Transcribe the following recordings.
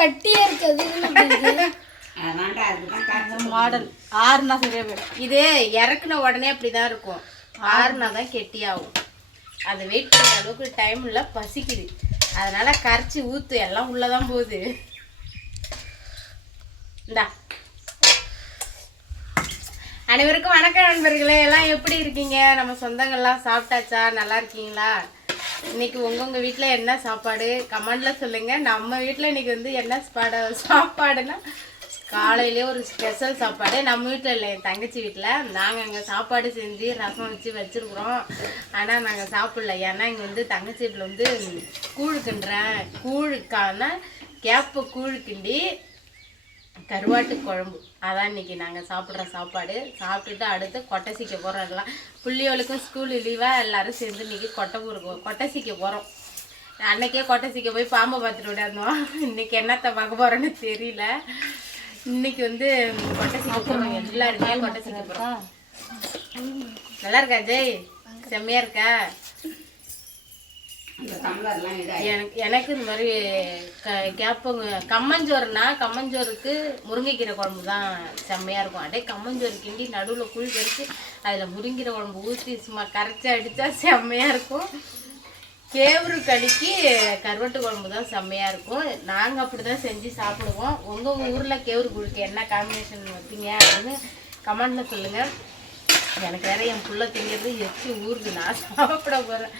கட்டியா இருக்குது மாடல் ஆறுனா சரியா போயிடும். இது இறக்குன உடனே அப்படிதான் இருக்கும். ஆறுனா தான் கெட்டியாகும். அதை வெயிட் பண்ணுற அளவுக்கு டைம் இல்லை, பசிக்குது. அதனால கரைச்சி ஊற்று, எல்லாம் உள்ளதான் போகுது. இந்தா, அனைவருக்கும் வணக்கம் நண்பர்களே. எல்லாம் எப்படி இருக்கீங்க? நம்ம சொந்தங்கள்லாம் சாப்பிட்டாச்சா? நல்லா இருக்கீங்களா? இன்னைக்கு உங்கவுங்க வீட்டில் என்ன சாப்பாடு கமெண்ட்ல சொல்லுங்க. நம்ம வீட்டில் இன்னைக்கு வந்து என்ன சாப்பாடுன்னா காலையிலே ஒரு ஸ்பெஷல் சாப்பாடு. நம்ம வீட்டில் இல்லை, என் தங்கச்சி வீட்டில். நாங்கள் அங்கே சாப்பாடு செஞ்சு ரசம் வச்சுருக்குறோம். ஆனால் நாங்கள் சாப்பிடல. ஏன்னா இங்கே வந்து தங்கச்சி வீட்டில் வந்து கூழ் கிண்டுறேன். கூழுக்கான கேப்பை கூழ் கிண்டி கருவாட்டு குழம்பு, அதான் இன்னைக்கு நாங்கள் சாப்பிட்ற சாப்பாடு. சாப்பிட்டுட்டு அடுத்து கொட்டை சீக்க போகிறோம். எல்லாம் பிள்ளைகளுக்கும் ஸ்கூல் லீவாக எல்லோரும் சேர்ந்து இன்னைக்கு கொட்டை சீக்க போகிறோம். அன்னைக்கே கொட்டை சீக்க போய் பாம்பை பார்த்துட்டு விடாதோம். இன்னைக்கு என்னத்தை பார்க்க போகிறோன்னு தெரியல. இன்னைக்கு வந்து கொட்டை சீக்க போகிறோம். எல்லாருமே கொட்டை சீக்க போகிறோம். நல்லா இருக்கா ஜெய்? செம்மையாக இருக்கா? எனக்கு இந்த மாதிரி கேப்பங்க கம்மஞ்சோறுனா, கம்மஞ்சோறுக்கு முருங்கைக்கீரை குழம்பு தான் செம்மையாக இருக்கும். அப்படியே கம்மஞ்சோறு கிண்டி நடுவில் குழி பறித்து அதில் முருங்கீரை குழம்பு ஊற்றி சும்மா கரைச்சி அடித்தா செம்மையாக இருக்கும். கேவுரு கடிக்கு கருவாட்டு குழம்பு தான் செம்மையாக இருக்கும். நாங்கள் அப்படி தான் செஞ்சு சாப்பிடுவோம். உங்கள் ஊரில் கேவுரு குழுக்கு என்ன காம்பினேஷன் வைப்பீங்க அப்படின்னு கமெண்டில் சொல்லுங்கள். எனக்கு வேற என் புள்ள திங்கிறது எச்சு ஊருக்கு நான் சாப்பிட போகிறேன்.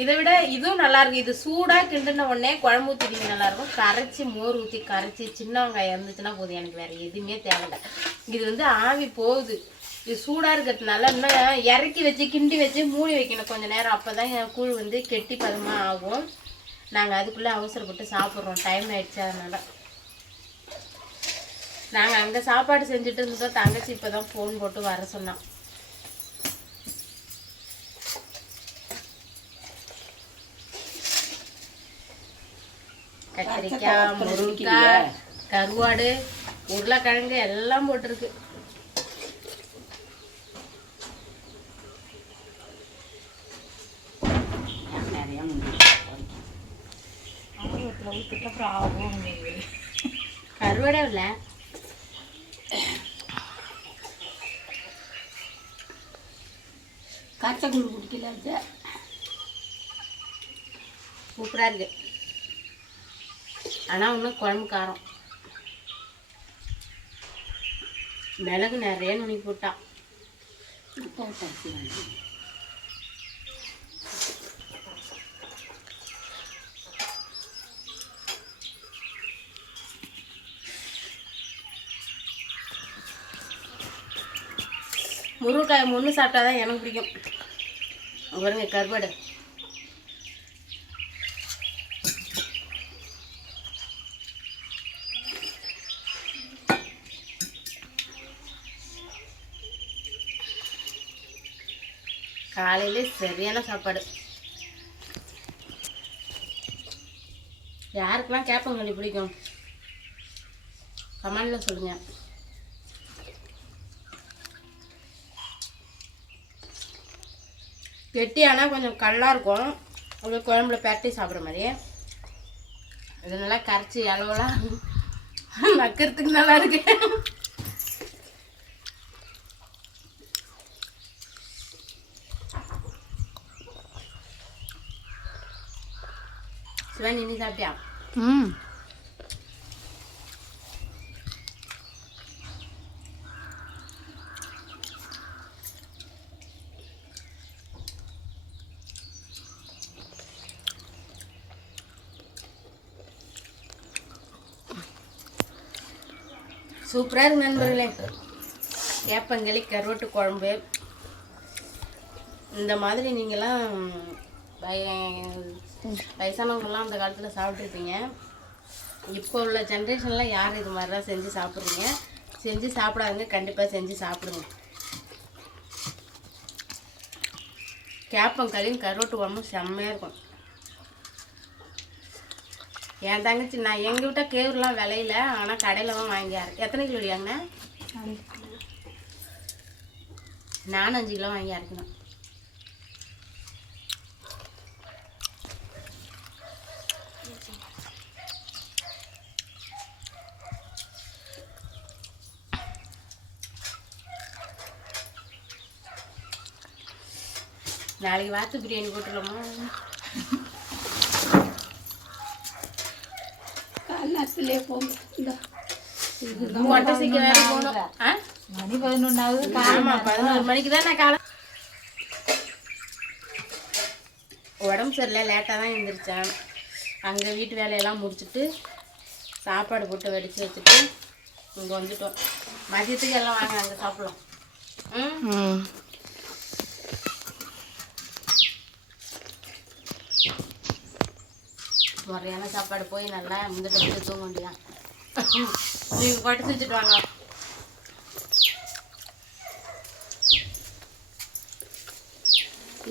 இதை விட இதுவும் நல்லாயிருக்கும். இது சூடாக கிண்டுன உடனே குழம்பு ஊற்றிக்கிங்க நல்லாயிருக்கும். கரைச்சி மோர் ஊற்றி கரைச்சி சின்ன வெங்காயம் இருந்துச்சுன்னா போதும். எனக்கு வேறு எதுவுமே தேவையில்லை. இது வந்து ஆவி போகுது. இது சூடாக இருக்கிறதுனால இன்னும் இறக்கி வச்சு கிண்டி வச்சு மூடி வைக்கணும் கொஞ்சம் நேரம். அப்போ தான் கூழ் வந்து கெட்டி பதமாக ஆகும். நாங்கள் அதுக்குள்ளே அவசரப்பட்டு சாப்பிட்றோம். டைம் ஆயிடுச்சு. அதனால் நாங்கள் அங்கே சாப்பாடு செஞ்சுட்டு இருந்தோம். தங்கச்சி இப்போ தான் ஃபோன் போட்டு வர சொன்னான். கத்திரிக்காய், முருங்கைக்காய், கருவாடு, உருளைக்கிழங்கு எல்லாம் போட்டிருக்கு. கருவாடே இல்லை, காய்ச்சல் குடிக்கல. சூப்பராக இருக்கு. ஆனால் இன்னும் குழம்பு காரம். மிளகு நிறைய நுனி போட்டா. முருங்கைக்காய் முன்னு சாப்பிட்டாதான் எனக்கு பிடிக்கும். பாருங்க கருவாடு. காலையிலே சரியான சாப்பாடு. யாருக்கெல்லாம் கேப்பங்களி பிடிக்கும் கமெண்ட்ல சொல்லுங்க. கெட்டியானா கொஞ்சம் கல்லாக இருக்கும். அப்படியே குழம்புல பரட்டி சாப்பிட்ற மாதிரி. இது நல்லா கரைச்சி அளவெல்லாம் நக்கிறதுக்கு நல்லா இருக்கு. சிவானி நீ சாப்பிட்டியா? சூப்பராக இருக்கு நண்பர்களே. கேப்பங்களி கருவாட்டு குழம்பு இந்த மாதிரி நீங்களாம் வயசானவங்கெல்லாம் அந்த காலத்தில் சாப்பிட்ருப்பீங்க. இப்போ உள்ள ஜென்ரேஷன்லாம் யார் இது மாதிரிலாம் செஞ்சு சாப்பிட்றீங்க? செஞ்சு சாப்பிடாதுங்க, கண்டிப்பாக செஞ்சு சாப்பிடுங்க. கேப்பங்களியும் கருவாட்டு குழம்பும் செம்மையாக இருக்கும். என் தங்கச்சி நான் எங்கள் விட்டால் கேவுரெலாம் விலையில, ஆனால் கடையில் தான் வாங்கியாரு. எத்தனை கிலோ இல்லையாங்கண்ணா? நானும் 5 கிலோ வாங்கி அரைக்கணும். நாளைக்கு வாத்து பிரியாணி போட்டுடலாமா? காலத்திலே போங்க. கொட்டசிக்கு வேற போகணும். மணி 11 ஆமாம், 11 மணிக்கு தான் நான் காலை உடம்பு சரியில்லை, லேட்டாக தான் எழுந்திரிச்சேன். அங்கே வீட்டு வேலையெல்லாம் முடிச்சுட்டு சாப்பாடு போட்டு வடித்து வச்சுட்டு இங்கே வந்துட்டோம். மதியத்துக்கு எல்லாம் வாங்க, அங்கே சாப்பிடலாம். முறையான சாப்பாடு போய் நல்லா முந்திட்டு வந்து தூங்க வேண்டியதான். நீங்கள் கொட்டை வச்சுட்டு வாங்க.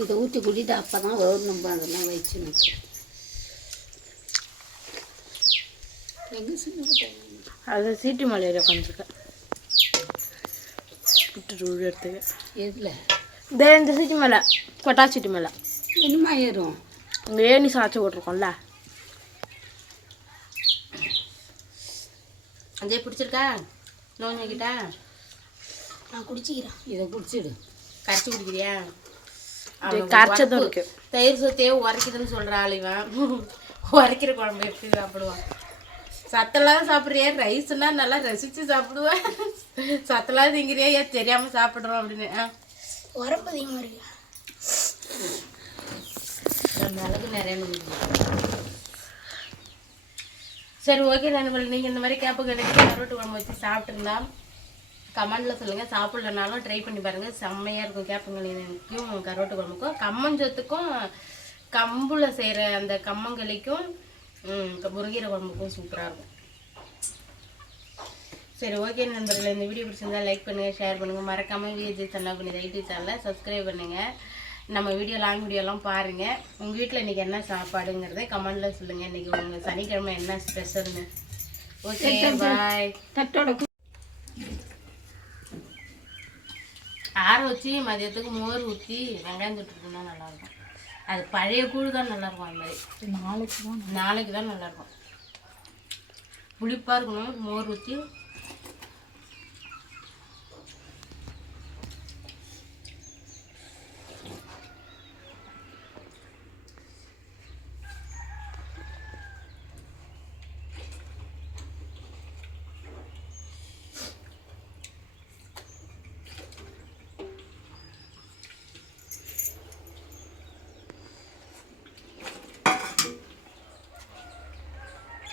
இதை ஊற்றி குடிட்டு அப்போ தான் வரும். நம்ம அதெல்லாம் வச்சு நிற்கும். எங்கே சின்ன அது சீட்டு மலையில் உட்காந்துருக்கேன். விட்டுட்டு எடுத்துக்க. எதில்? இந்த சீட்டு மேலே, கொட்டா சீட்டு மேலே என்னமா ஏறும்? இங்கே ஏணி சாய்ச்சி போட்டிருக்கோம்ல. அஞ்சே பிடிச்சிருக்கா? நோஞ்சிக்கிட்டா? நான் குடிச்சிக்கிறேன். இதை குடிச்சிடு. கரைச்சி குடிக்கிறியா? கரைச்சதும் இருக்கு. தயிர் சொத்தையே உரைக்குதுன்னு சொல்கிற ஆளுவன். உரைக்கிற குழம்பு எப்படி சாப்பிடுவான்? சத்தெல்லாம் சாப்பிட்றியா? ரைஸ்னா நல்லா ரசித்து சாப்பிடுவேன். சத்தெல்லாம் திங்கிறியா? ஏன் தெரியாமல் சாப்பிட்றோம் அப்படின்னு. உரப்பு அதிகமாக இருக்கு. மிளகு நிறைய. சரி, ஓகே நண்பர்கள், நீங்கள் இந்த மாதிரி கேப்பு கிடைச்சி கருவாட்டு குழம்பு வச்சு சாப்பிட்ருந்தா கமெண்டில் சொல்லுங்கள். சாப்பிட்லனாலும் ட்ரை பண்ணி பாருங்கள், செம்மையாக இருக்கும். கேப்பங்களிக்கும் கருவாட்டு குழம்புக்கும் கம்மஞ்சொத்துக்கும் கம்புல செய்கிற அந்த கம்மங்களிக்கும் முருங்கீரை குழம்புக்கும் சூப்பராக இருக்கும். சரி, ஓகே நண்பர்கள், இந்த வீடியோ பிடிச்சிருந்தா லைக் பண்ணுங்கள், ஷேர் பண்ணுங்கள். மறக்காமல் விஜய் சன்னா பண்ணி யூடியூப் சேனலை சப்ஸ்கிரைப் பண்ணுங்கள். நம்ம வீடியோ லாங் வீடியோலாம் பாருங்கள். உங்கள் வீட்டில் இன்றைக்கி என்ன சாப்பாடுங்கிறத கமெண்டில் சொல்லுங்கள். இன்றைக்கி உங்கள் சனிக்கிழமை என்ன ஸ்பெஷல்னு. ஓகே, பாய். தட்டோட ஆற வச்சு மதியத்துக்கு மோர் ஊற்றி வெங்காயம் தொட்டுருந்தா நல்லாயிருக்கும். அது பழைய கூழ் தான் நல்லாயிருக்கும். அது மாதிரி நாளைக்கு தான் நல்லாயிருக்கும். புளிப்பாக இருக்கணும். மோர் ஊற்றி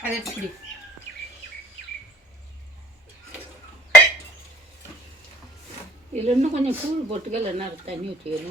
அதை எப்படி இதில் இன்னும் கொஞ்சம் கூழ் போட்டுக்க, இல்லைன்னா தண்ணி ஊற்றிக்கணும்.